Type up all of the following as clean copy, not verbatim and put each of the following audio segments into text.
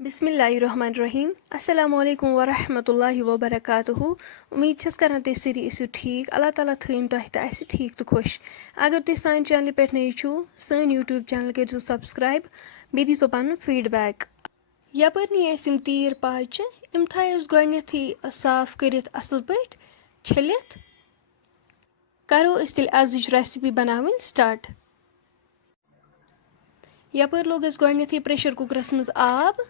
बिस्मिल्लाहिर्रहमानिर्रहीम अस्सलामुअलैकुम वरहमतुल्लाहि वबरकातुहू उम्मीद छस करन तुम सारी ऐसो ठीक अल्लाह ताला थन तुह तो अस ठीक तो खुश अगर तुम सान चैनल पे नई छो सन यूट्यूब चैनल करो सब्सक्राइब बे दीजो पन फीडबैक यपर नी यम तीर पाच यम थोस गोथी साफ कर असल पे छलित करो तेल अजिच रेसिपी बनावन स्टार्ट यपर लोग गोथी प्रेशर कुकरस मज आब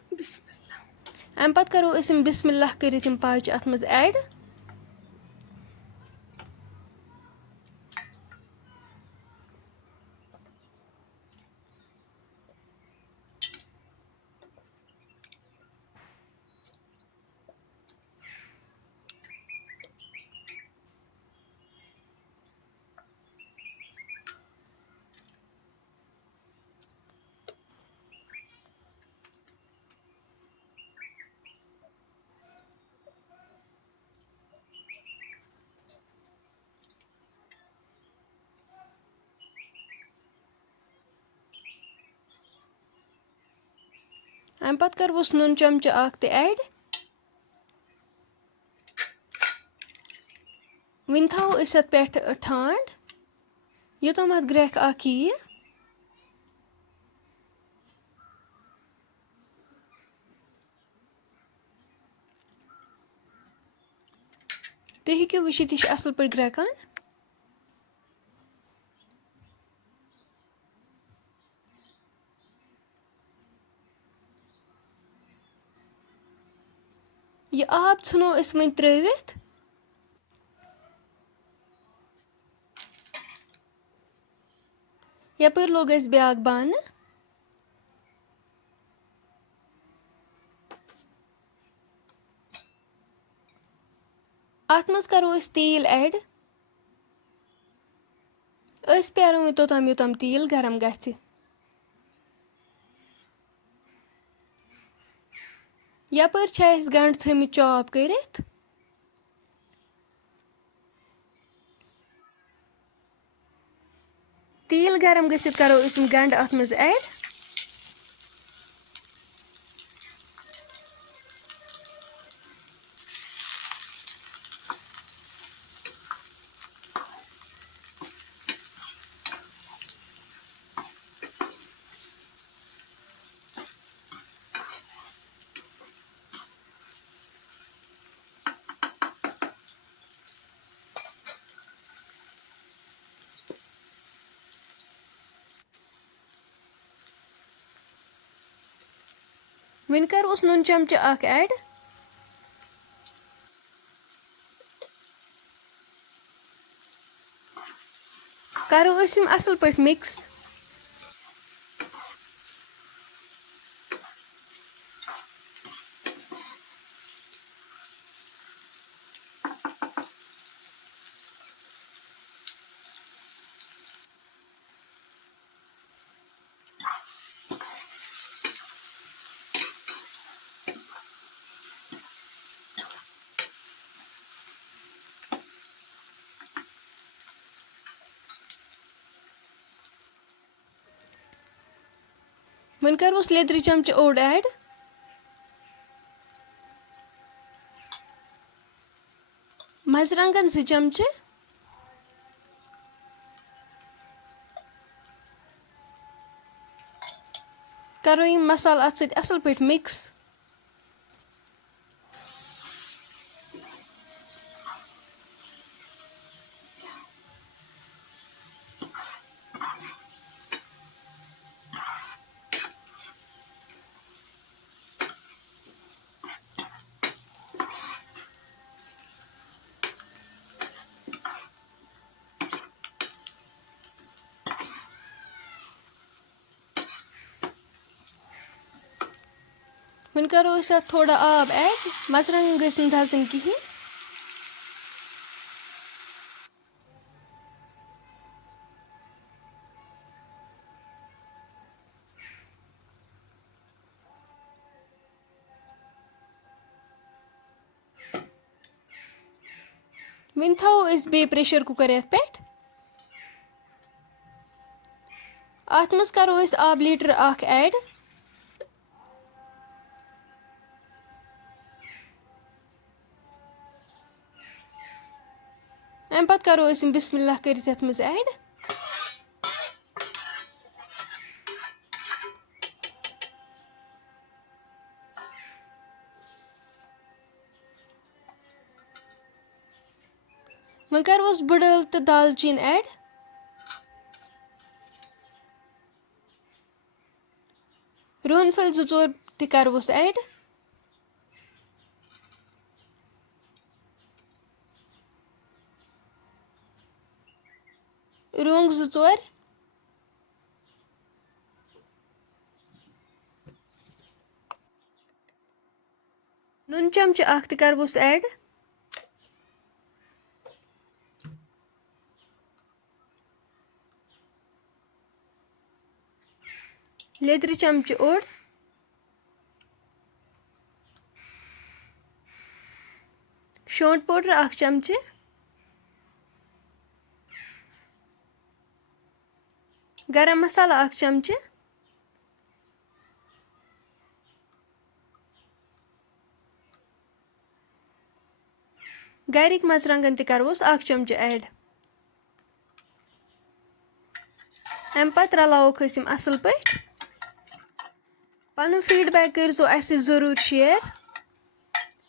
अम पत करो बिस्मिल्लाह कर पाच अत मज ऐड अम पत करवस नून चमचा अख ऐड वन थो पे ठांड योतम अत ग्रेख यी तुम हेको वुचित यह असल पे ग्रेकान यह आब नो वन त्रित यपर लोग ब्या बान अत मज करो तेल ऐड प्यारो वो तोतम योतम तेल गरम गि यपर गंड थमित चॉप कर तेल गरम गसित करो गंड अत मज ऐड वन कर नून चमचा अख ऐड करो असल पे मिक्स वन कर लेदर चमच ओड ऐड मजरंगन 2 चमचे करो यम मसाला अत सत असल पे मिक्स वन करो थोड़ा आब ऐड मजरंगन गसन धजन कहें वन थो बे प्रेशर कुकर ये पे अत मज करो आब लीटर अख ऐड اَمہِ پَتہٕ کَرو أسۍ یِم بِسمہِ اللہ کٔرِتھ یَتھ منٛز ایڈ. وۄنۍ کَروس بٕڈ ٲلہٕ تہٕ دالچیٖن ایڈ. رۄہن پھٔلۍ 2-4 تہِ کَروس ایڈ. رۄنٛگ 2-4. نُن چمچہٕ 1 تہِ کَروس ایڈ. لیدرِ چمچہٕ 1. شونٛٹھ پوڈر 1 چمچہٕ. گرم مسالہ 1 چمچہٕ. گرِکۍ مرژٕوانٛگن تہِ کَروس 1 چمچہٕ ایڈ. اَمہِ پَتہٕ رلاووکھ أسۍ یِم اَصٕل پٲٹھۍ. پَنُن فیٖڈبیک کٔرۍزیو اَسہِ سۭتۍ ضروٗر شِیر.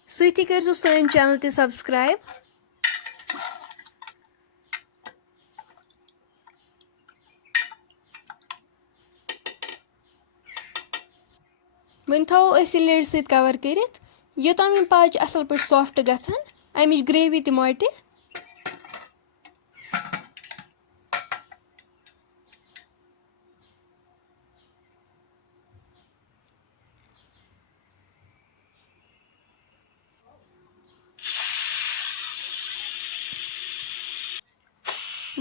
سۭتی کٔرۍزیو سٲنۍ چَنل تہِ سبسکرایب. وۄنۍ تھاوو أسۍ یہِ لیڈِ سۭتۍ کَور کٔرِتھ یوٚتام یِم پاچہِ اَصٕل پٲٹھۍ سافٹ گژھن اَمِچ گرٛیوی تہِ مۄٹہِ.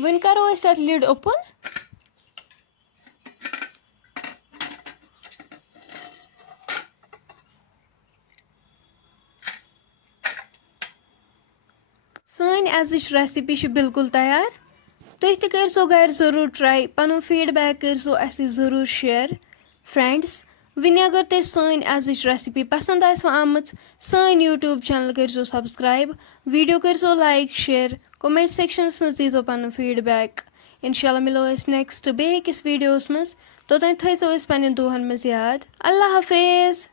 وۄنۍ کَرو أسۍ اَتھ لِڈ اوپُن. سٲنۍ أزِچ ریسِپی چھِ بِلکُل تیار. تُہۍ تہِ کٔرۍزیو گَرِ ضروٗر ٹرٛاے. پَنُن فیٖڈبیک کٔرۍزیو اَسہِ سۭتۍ ضروٗر شِیر. فرٛٮ۪نٛڈٕس وٕنہِ اگر تۄہہِ سٲنۍ أزِچ ریسِپی پَسنٛد آسِوٕ آمٕژ سٲنۍ یوٗٹیوٗب چَنل کٔرۍزیو سبسکرایب. ویٖڈیو کٔرۍزیو لایک شِیر. کومٮ۪نٛٹ سٮ۪کشَنَس منٛز دیٖزیو پَنُن فیٖڈبیک. اِنشاء اللہ مِلو أسۍ نٮ۪کسٹ بیٚیہِ أکِس ویٖڈیوَس منٛز. توٚتانۍ تھٲیزیو أسۍ پنٛنٮ۪ن دۄہَن منٛز یاد. اللہ حافظ.